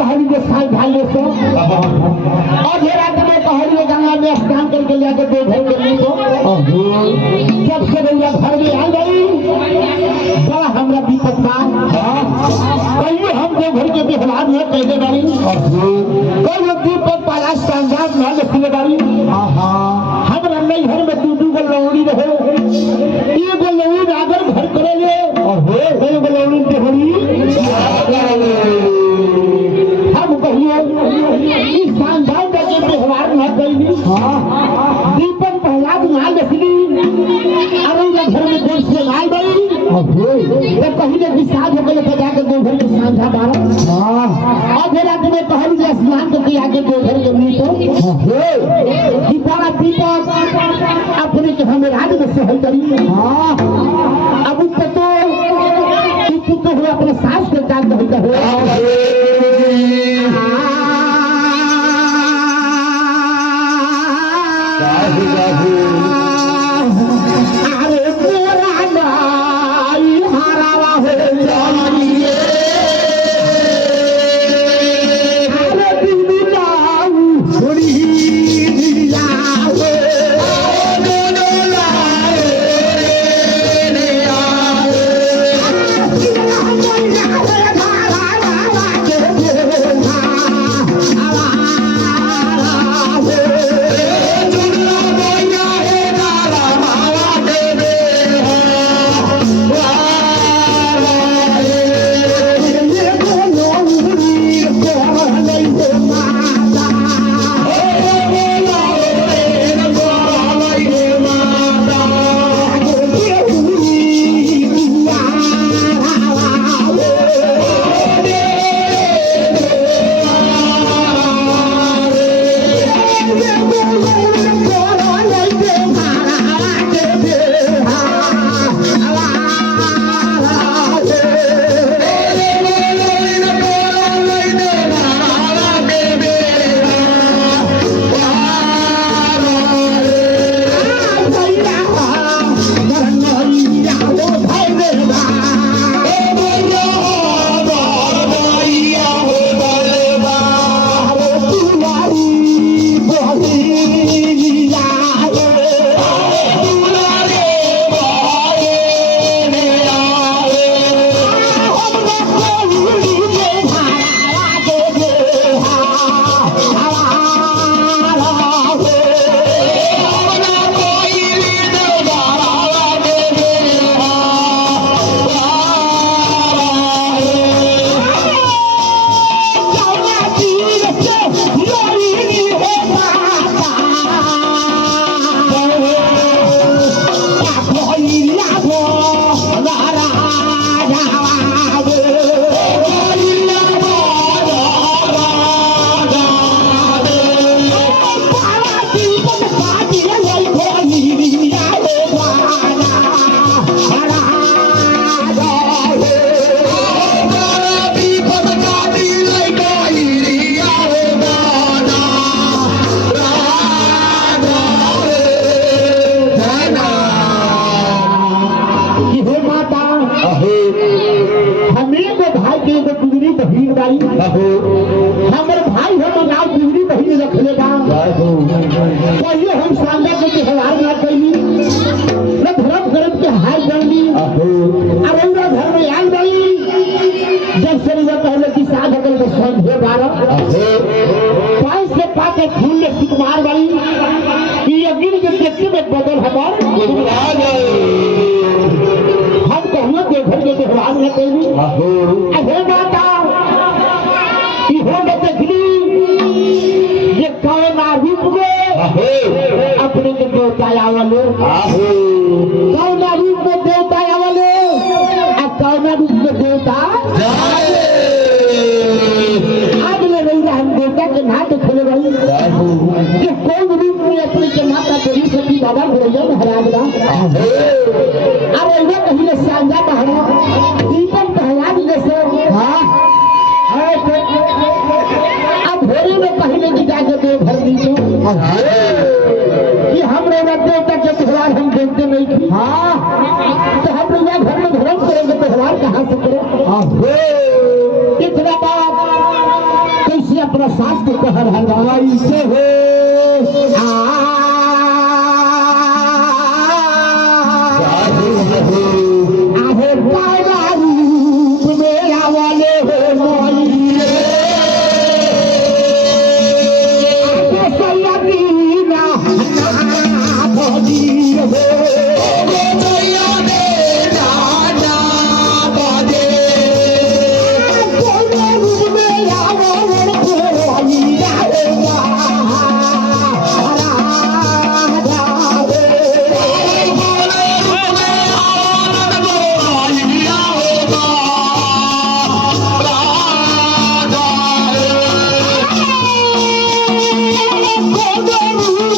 कहली जो साल ढाले से और ये रात में कहली गंगा में स्नान करके लेके दो घर के लिए जब से भैया घर में आ गई बड़ा हमरा विपद बा कहिए हम दो घर के व्यवहार में कैसे बारी कई लोग दीपक पाला संजाब में लिखले बारी हमरा नहीं घर में दू गो लौड़ी रहे एगो लौड़ी अगर घर करे ले और एगो लौड़ी देहरी हम कहिए इस संजाब के व्यवहार में कैली दीपक प्रहलाद ना लिखली अरे घर में देश से लाल गई जब कहीं विषाद हो गए जाकर दो घर में सांझा बारह और फिर रात में पहली स्नान करके आगे दो घर के मीटो दीपारा दीपक अपने के हमें राज में सहल करी अब तो हुआ अपने सास के जाग हो हमारे भाई हम नाव बिजली बही रख लेगा कहिए हम सांदा के व्यवहार ना कैली न धर्म गरम के हाल जानली अरे घर में आल गई जब से पहले की साध हो गई संधे 12 पाँच से पाके फूल ने सुकुमार वाली कि अग्नि के देखते में बदल हमार हम कहिए के घर के व्यवहार ना कैली अरे माता ये कौना रूप में अपने के देवता आवले कौना रूप में देवता आवले कौना रूप में देवता आज ले रही हम देवता के नाथ खोले रही कि कौन रूप में अपने के माता तेरी सती बाबा भोजन हराजरा अरे ये कहीं सांझा पहना दीपक पहला दिले से भोरे में पहले की जाके दे भर दीजिए कि हम लोग देवता के त्योहार हम देखते नहीं थी तो हम लोग घर में धर्म करेंगे त्योहार कहाँ से करें इतना बात सास के कहर हलवाई से हो आहे पायदारी मेरा वाले हो मोई आगे सैयदीना ना भोजी हो Go, go, go.